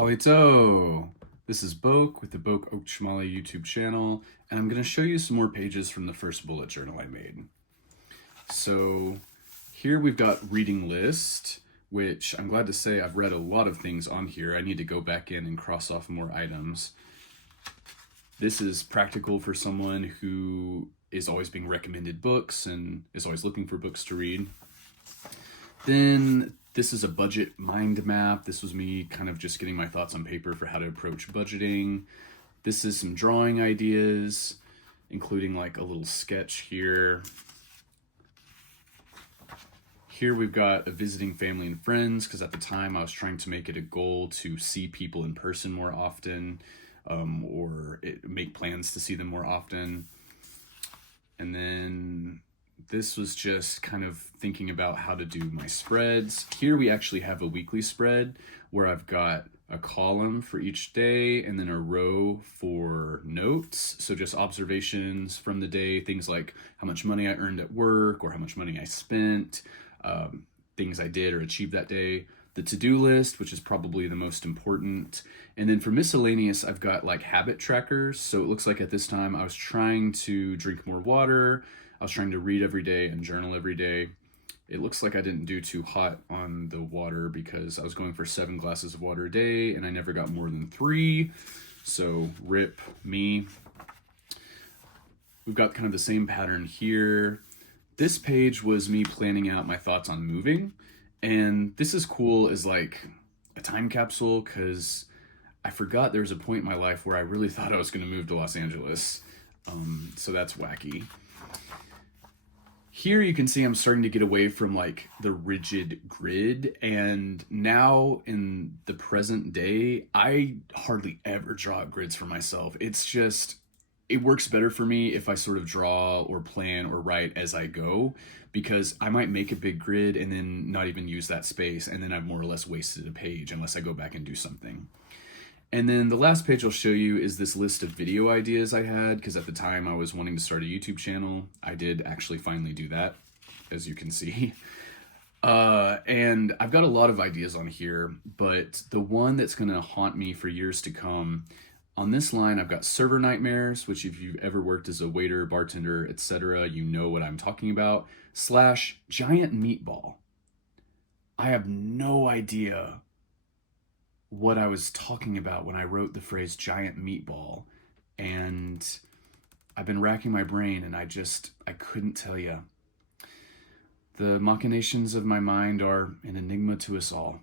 Halito! This is Boke with the Boke Oakchamali YouTube channel, and I'm going to show you some more pages from the first bullet journal I made. So here we've got reading list, which I'm glad to say I've read a lot of things on here. I need to go back in and cross off more items. This is practical for someone who is always being recommended books and is always looking for books to read. Then this is a budget mind map. This was me kind of just getting my thoughts on paper for how to approach budgeting. This is some drawing ideas, including like a little sketch here. Here we've got a visiting family and friends, because at the time I was trying to make it a goal to see people in person more often, or make plans to see them more often. And then this was just kind of thinking about how to do my spreads. Here we actually have a weekly spread where I've got a column for each day and then a row for notes. So just observations from the day, things like how much money I earned at work or how much money I spent, things I did or achieved that day. The to-do list, which is probably the most important. And then for miscellaneous, I've got like habit trackers. So it looks like at this time I was trying to drink more water. I was trying to read every day and journal every day. It looks like I didn't do too hot on the water because I was going for 7 glasses of water a day and I never got more than 3. So rip me. We've got kind of the same pattern here. This page was me planning out my thoughts on moving. And this is cool as like a time capsule because I forgot there was a point in my life where I really thought I was going to move to Los Angeles. So that's wacky. Here you can see I'm starting to get away from like the rigid grid, and now in the present day, I hardly ever draw grids for myself. It's just, it works better for me if I sort of draw or plan or write as I go, because I might make a big grid and then not even use that space, and then I've more or less wasted a page unless I go back and do something. And then the last page I'll show you is this list of video ideas I had, because at the time I was wanting to start a YouTube channel. I did actually finally do that, as you can see. And I've got a lot of ideas on here, but the one that's going to haunt me for years to come, on this line I've got server nightmares, which if you've ever worked as a waiter, bartender, etc., you know what I'm talking about, / giant meatball. I have no idea what I was talking about when I wrote the phrase giant meatball, and I've been racking my brain and I couldn't tell you. The machinations of my mind are an enigma to us all.